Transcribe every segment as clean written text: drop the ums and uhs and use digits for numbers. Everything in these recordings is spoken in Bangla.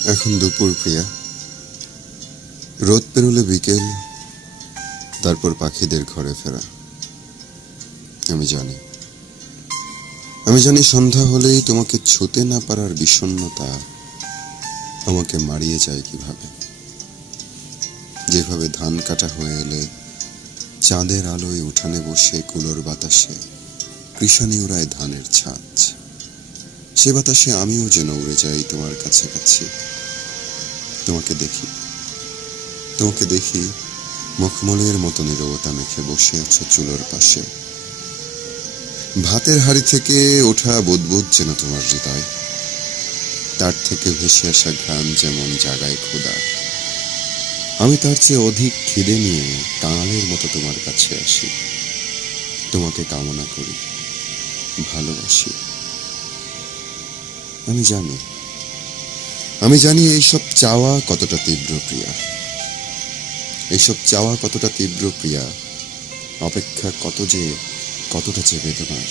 এখন দুপুর প্রিয়া, রোদ পেরোলে বিকেল, তারপর পাখিদের ঘরে ফেরা। আমি জানি সন্ধ্যা হলেই তোমাকে ছুতে না পারার বিষণ্ণতা আমাকে মারিয়ে যায় কিভাবে। যেভাবে ধান কাটা হয়ে এলে চাঁদের আলোয় উঠানে বসে কুলোর বাতাসে কৃষানি ওড়ায় ধানের ছাঁচ, সে বাতাসে আমিও যেন উড়ে যাই তোমার কাছাকাছি। তোমাকে দেখি মখমলের মতো নীরবতা মেখে বসে আছো চুলোর পাশে। ভাতের হাড়ি থেকে ওঠা বুদবুদ যেন তোমার হৃদয়, তার থেকে ভেসে আসা ঘ্রাণ যেমন জাগায় ক্ষুধা। আমি তার চেয়ে অধিক খিদে নিয়ে কাঙালের মতো তোমার কাছে আসি, তোমাকে কামনা করি, ভালোবাসি। আমি জানি এইসব চাওয়া কতটা তীব্র প্রিয়া, অপেক্ষা কতটা যে বেদনার।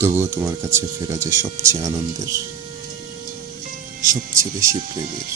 তবুও তোমার কাছে ফেরা যে সবচেয়ে আনন্দের, সবচেয়ে বেশি প্রেমের।